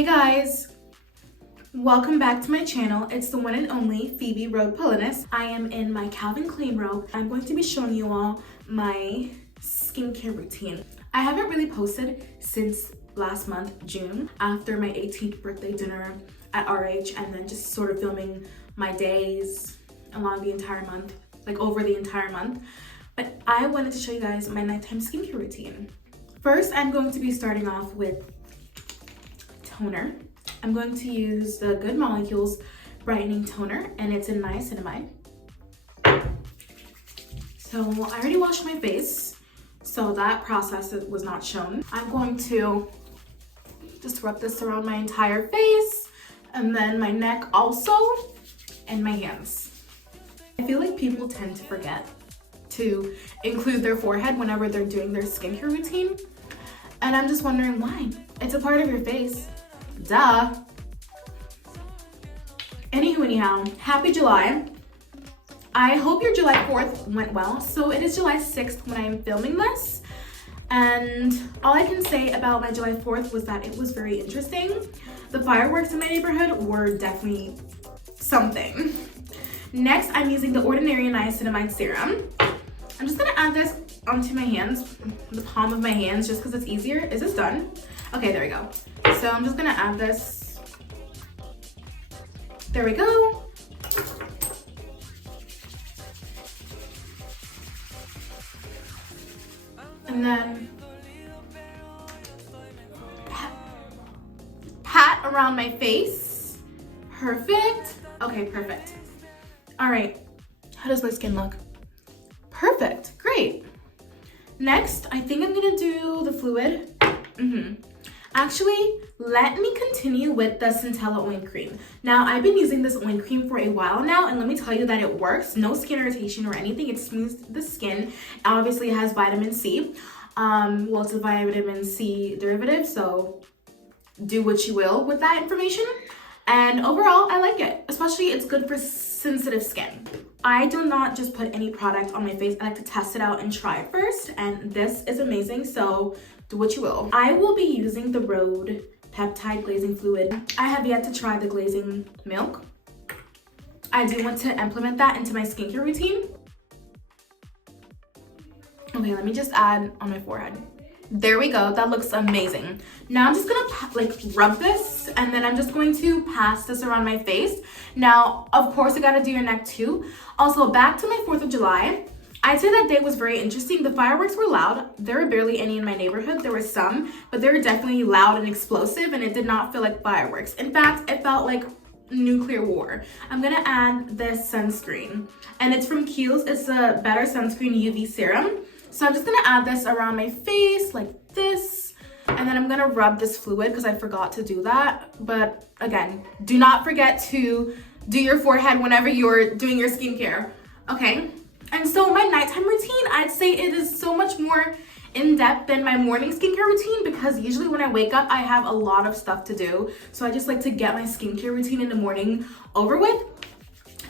Hey guys, welcome back to my channel. It's the one and only Phoebe Rhode Polinis. I am in my Calvin Klein robe. I'm going to be showing you all my skincare routine. I haven't really posted since last month, June, after my 18th birthday dinner at RH, and then just sort of filming my days along the entire month, like over the entire month. But I wanted to show you guys my nighttime skincare routine. First, I'm going to be starting off with toner. I'm going to use the Good Molecules brightening toner, and it's in niacinamide. So I already washed my face, so that process was not shown. I'm going to just rub this around my entire face, and then my neck also, and my hands. I feel like people tend to forget to include their forehead whenever they're doing their skincare routine, and I'm just wondering why. It's a part of your face. Duh. Anyhow, happy July. I hope your July 4th went well. So it is July 6th when I'm filming this. And all I can say about my July 4th was that it was very interesting. The fireworks in my neighborhood were definitely something. Next, I'm using the Ordinary Niacinamide Serum. I'm just gonna add this onto my hands, the palm of my hands, just because it's easier. Is this done? Okay, there we go. So I'm just gonna add this. There we go. And then pat around my face. Perfect. Okay, perfect. All right, how does my skin look? Perfect, great. Next, I think I'm gonna do the fluid. Actually, let me continue with the Centella Oil Cream. Now, I've been using this oil cream for a while now, and let me tell you that it works. No skin irritation or anything. It smooths the skin. Obviously, it has vitamin C. Well, it's a vitamin C derivative, so do what you will with that information. And overall, I like it. Especially, it's good for sensitive skin. I do not just put any product on my face. I like to test it out and try it first, and this is amazing, so do what you will. I will be using the Rhode Peptide Glazing Fluid. I have yet to try the glazing milk. I do want to implement that into my skincare routine. Okay, let me just add on my forehead. There we go, that looks amazing. Now I'm just gonna rub this, and then I'm just going to pass this around my face. Now, of course, you gotta do your neck too. Also, back to my 4th of July. I'd say that day was very interesting. The fireworks were loud. There were barely any in my neighborhood. There were some, but they were definitely loud and explosive, and it did not feel like fireworks. In fact, it felt like nuclear war. I'm gonna add this sunscreen, and it's from Kiehl's. It's a Better Sunscreen UV Serum. So I'm just gonna add this around my face like this, and then I'm gonna rub this fluid because I forgot to do that. But again, do not forget to do your forehead whenever you're doing your skincare, okay? And so my nighttime routine, I'd say it is so much more in-depth than my morning skincare routine, because usually when I wake up, I have a lot of stuff to do. So I just like to get my skincare routine in the morning over with.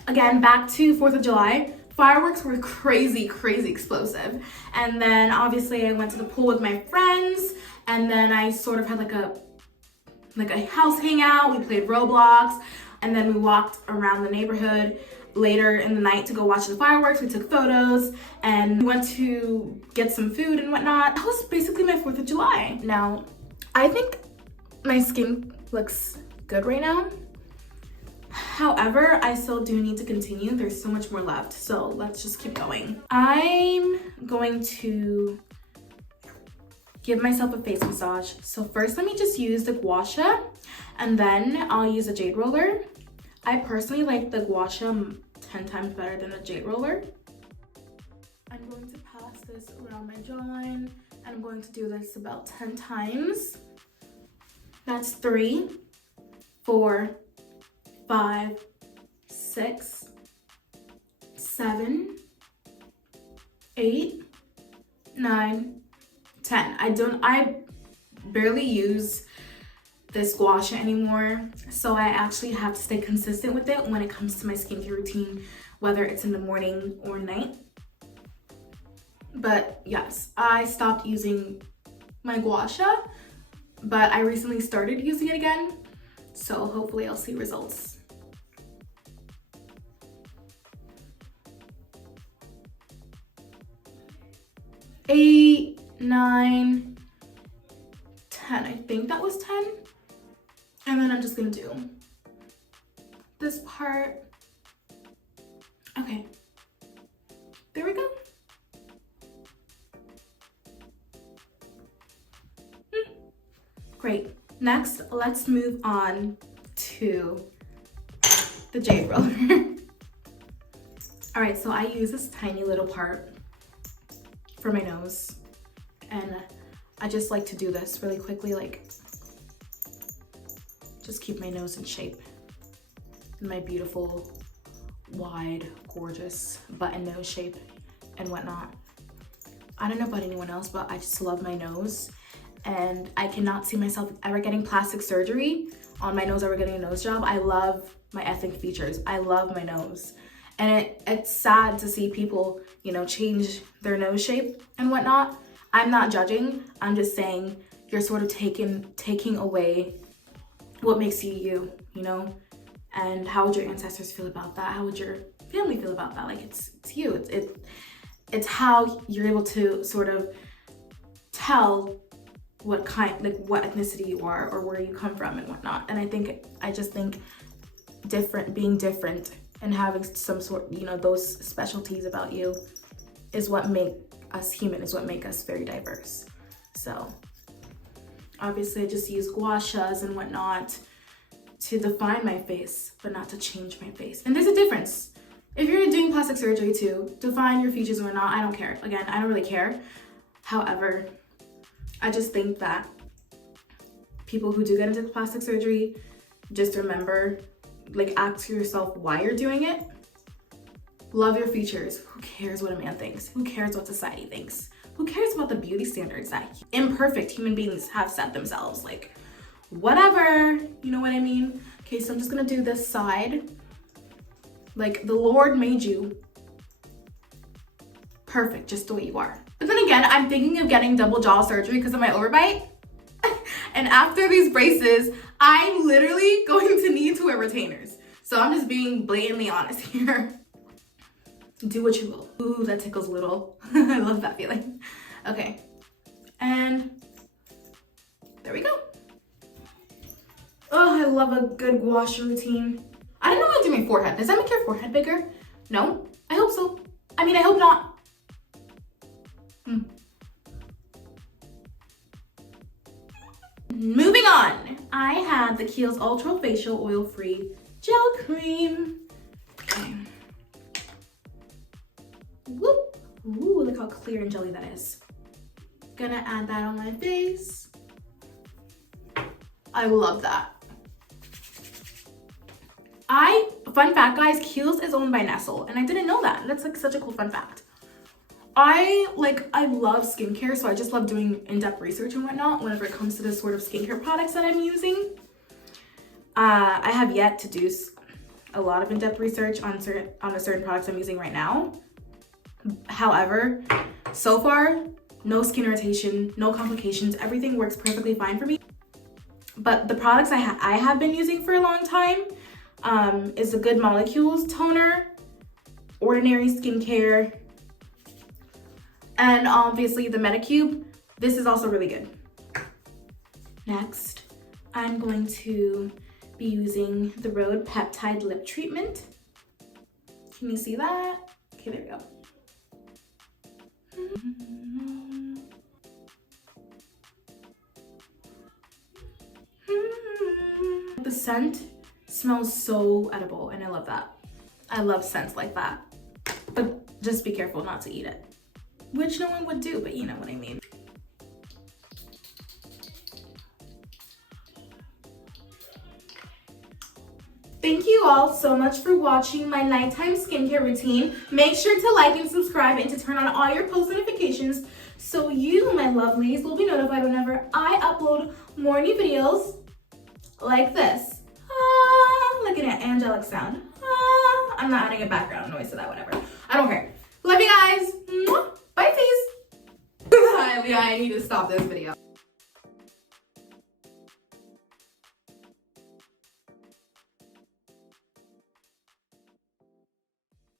Again, back to 4th of July. Fireworks were crazy explosive. And then obviously I went to the pool with my friends, and then I sort of had like a house hangout. We played Roblox, and then we walked around the neighborhood later in the night to go watch the fireworks. We took photos, and we went to get some food and whatnot. That was basically my 4th of July. Now, I think my skin looks good right now. However, I still do need to continue. There's so much more left, so let's just keep going. I'm going to give myself a face massage. So first, let me just use the gua sha, and then I'll use a jade roller. I personally like the gua sha 10 times better than the jade roller. I'm going to pass this around my jawline, and I'm going to do this about 10 times. That's 3, 4, 5, 6, 7, 8, 9, 10. I barely use this gua sha anymore, so I actually have to stay consistent with it when it comes to my skincare routine, whether it's in the morning or night. But yes, I stopped using my gua sha, but I recently started using it again. So hopefully I'll see results. Eight, 9, 10. I think that was 10. And then I'm just gonna do this part. Okay, there we go. Great. Next, let's move on to the jade roller. All right, so I use this tiny little part for my nose, and I just like to do this really quickly, like just keep my nose in shape in my beautiful, wide, gorgeous button nose shape and whatnot. I don't know about anyone else, but I just love my nose, and I cannot see myself ever getting plastic surgery on my nose, ever getting a nose job. I love my ethnic features. I love my nose. And it's sad to see people, you know, change their nose shape and whatnot. I'm not judging. I'm just saying you're sort of taking away what makes you, you know? And how would your ancestors feel about that? How would your family feel about that? Like, it's you. It's how you're able to sort of tell what kind, like what ethnicity you are or where you come from and whatnot. And I just think being different and having some sort, you know, those specialties about you is what make us human, is what make us very diverse. So obviously I just use gua shas and whatnot to define my face, but not to change my face. And there's a difference. If you're doing plastic surgery to define your features or not, I don't care. Again, I don't really care. However, I just think that people who do get into plastic surgery, just remember, like, ask yourself why you're doing it. Love your features. Who cares what a man thinks? Who cares what society thinks? Who cares about the beauty standards that imperfect human beings have set themselves? Like, whatever, you know what I mean? Okay, so I'm just gonna do this side. Like, the Lord made you perfect just the way you are. But then again, I'm thinking of getting double jaw surgery because of my overbite. And after these braces, I'm literally going to need to wear retainers. So I'm just being blatantly honest here. Do what you will. Ooh, that tickles a little. I love that feeling. Okay, and there we go. Oh, I love a good gua sha routine. I don't know how to do my forehead. Does that make your forehead bigger? No? I hope so. I mean, I hope not. Moving on, I had the Kiehl's Ultra Facial Oil Free Gel Cream. Okay. Whoop. Ooh, look how clear and jelly that is. Gonna add that on my face. I love that. Fun fact, guys, Kiehl's is owned by Nestle, and I didn't know that. That's like such a cool fun fact. I love skincare, so I just love doing in-depth research and whatnot whenever it comes to the sort of skincare products that I'm using. I have yet to do a lot of in-depth research on the certain products I'm using right now. However, so far, no skin irritation, no complications, everything works perfectly fine for me. But the products I have been using for a long time is the Good Molecules toner, Ordinary Skincare, and obviously the Medicube. This is also really good. Next, I'm going to be using the Rhode Peptide Lip Treatment. Can you see that? Okay, there we go. The scent smells so edible, and I love that. I love scents like that. But just be careful not to eat it. Which no one would do, but you know what I mean. Thank you all so much for watching my nighttime skincare routine. Make sure to like and subscribe and to turn on all your post notifications so you, my lovelies, will be notified whenever I upload more new videos like this. Look at that angelic sound. I'm not adding a background noise to that, whatever. I don't care. Love you guys. Bye, please. I need to stop this video.